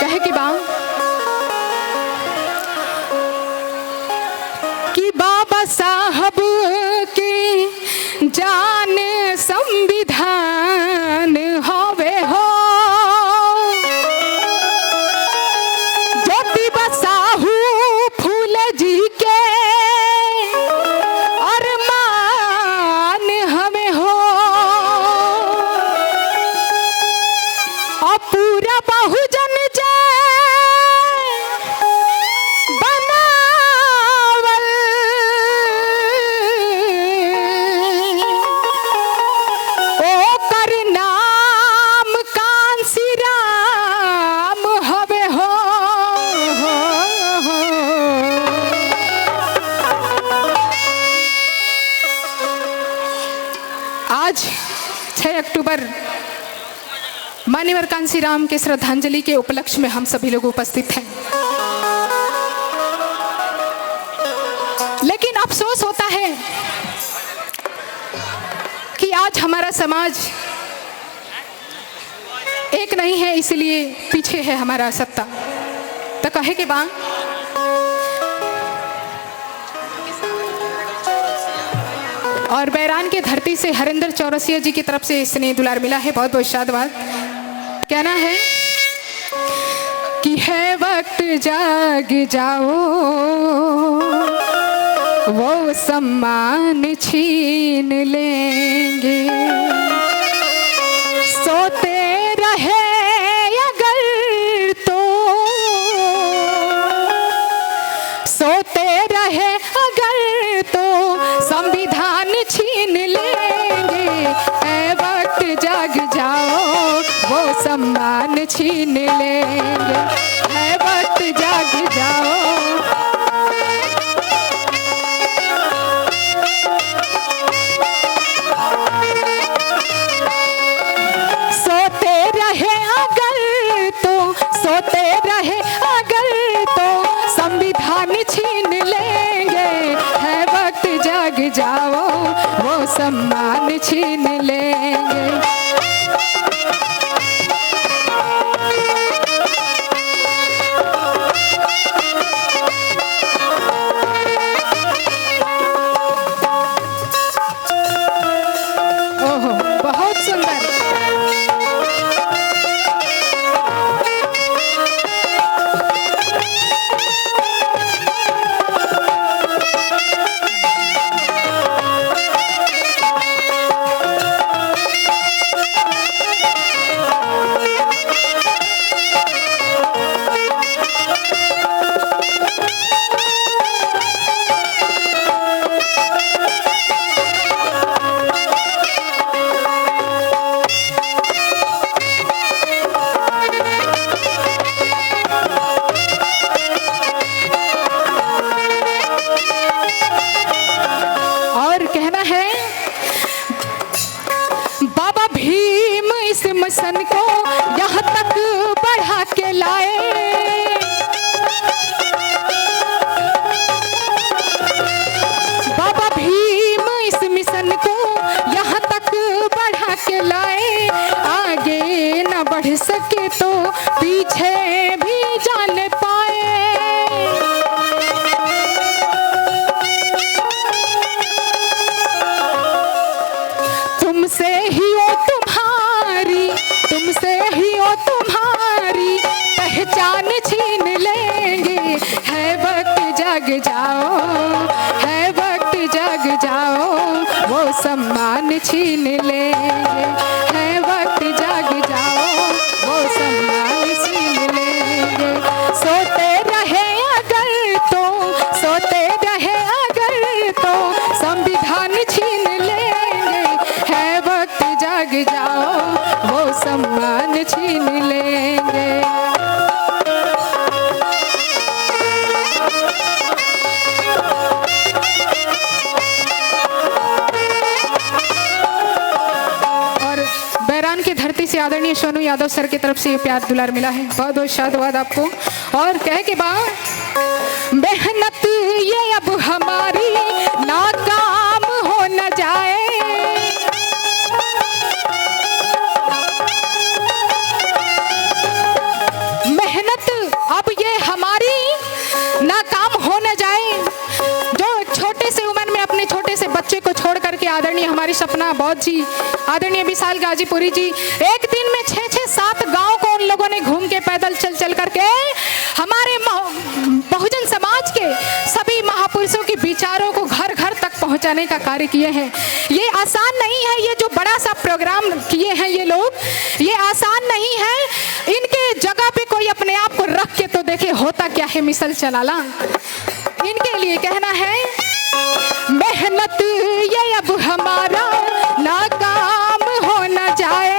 कहे कि बाबा साहब की जान संविधान होवे हो, ज्योतिबा साहू फूले जी के अरमान हमें हो, और पूरा बहुजन आज 6 अक्टूबर मान्यवर कांसीराम के श्रद्धांजलि के उपलक्ष्य में हम सभी लोग उपस्थित हैं। लेकिन अफसोस होता है कि आज हमारा समाज एक नहीं है, इसलिए पीछे है हमारा सत्ता। तो कहे कि और बैरान के धरती से हरिंदर चौरसिया जी की तरफ से स्नेह दुलार मिला है, बहुत बहुत शादवाद। कहना है कि है वक्त जाग जाओ, वो सम्मान छीन लेंगे, सोते रहे अगर तो, सोते रहे अगर तो संविधान छीन लेंगे। ऐ वक्त जाग जाओ, वो सम्मान छीन लेंगे। ऐ वक्त जाग जाओ, सोते रहे अगर तो, सोते रहे अगर तो संविधान छीन लेंगे। है वक्त जाग जाओ, वो सम्मान छीन लेंगे। ओहो, बहुत सुंदर। और कहना है बाबा भीम इस मिशन को यहाँ तक बढ़ा के लाए। बाबा भीम इस मिशन को यहाँ तक बढ़ा के लाए। आगे न बढ़ सके तो पीछे भी जाने पाए। तुमसे ही ओ तुम्हारी, तुमसे ही ओ तुम्हारी पहचान छीन लेंगे। है वक्त जाग जाओ, है वक्त जाग जाओ, वो सम्मान छीन लेंगे। है वक्त जाग जाओ, वो सम्मान छीन लेंगे। सोते रहे अगर तो, सोते रहे अगर तो संविधान छीन लेंगे। है वक्त जाग जाओ, वो सम्मान छीन लेंगे। और बैरान की धरती से आदरणीय सोनू यादव सर की तरफ से प्यार दुलार मिला है, बहुत बहुत शादवाद आपको। और कहे के बाद मेहनत ये अब हमारी नाकाम हो न जाए। आदरणीय हमारी सपना बौद्ध जी, आदरणीय विशाल गाजीपुरी जी, एक दिन में 6-7 गांव को उन लोगों ने घूम के पैदल चल करके हमारे बहुजन समाज के सभी महापुरुषों के विचारों को घर घर तक पहुंचाने का कार्य किए हैं। ये आसान नहीं है, ये जो बड़ा सा प्रोग्राम किए हैं ये लोग, ये आसान नहीं है। इनके जगह पे कोई अपने आप को रख के तो देखे होता क्या है मिसल चलाला। इनके लिए कहना है, मेहनत ये अब हमारा नाकाम हो न जाए,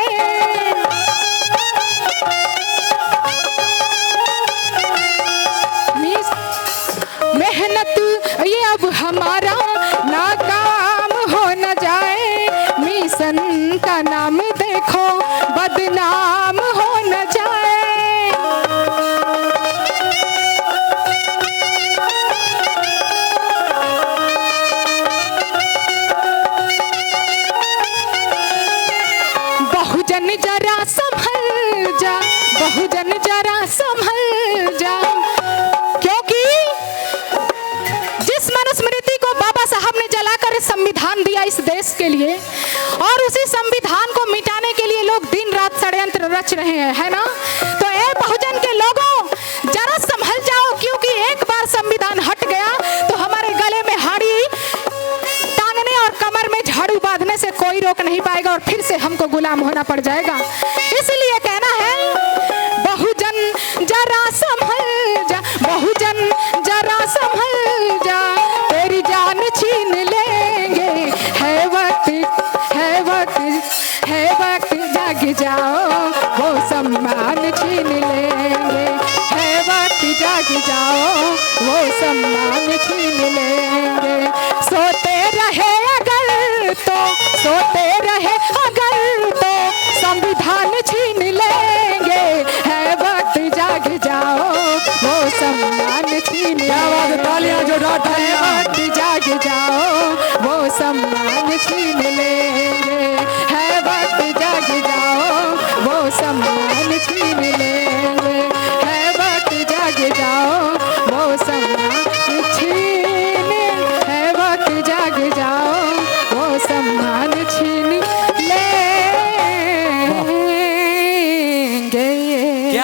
मेहनत ये अब हमारा नाकाम हो न जाए, मिशन का नाम देखो बदनाम हो न जाए। बहुजन जरा संभल जा, बहुजन जरा संभल जा, क्योंकि जिस मनुस्मृति को बाबा साहब ने जलाकर संविधान दिया इस देश के लिए, और उसी संविधान को मिटाने के लिए लोग दिन रात षड्यंत्र रच रहे हैं, है ना। तो ए बहुजन के लोगों जरा संभल जाओ, क्योंकि एक बार संविधान हट गया तो हमारे गले में हाड़ी टांगने और कमर में झाड़ू बांधने से कोई रोक नहीं पाएगा और फिर से हमको गुलाम होना पड़ जाएगा। इसलिए कहना है, बहुजन जरा संभल जा, बहुजन जरा संभल जा, तेरी जान छीन लेंगे, है वक्त, है वक्त, है वक्त, जाग जाओ वो सम्मान छीन लेंगे, है वक्त, जाग जाओ वो सम्मान छीन लेंगे। सोते रहे अगर तो, सोते रहे अगर तो संविधान छीन लेंगे, है वक्त, जाग जाओ वो सम्मान छीन लेंगे, तालियां जो डांट है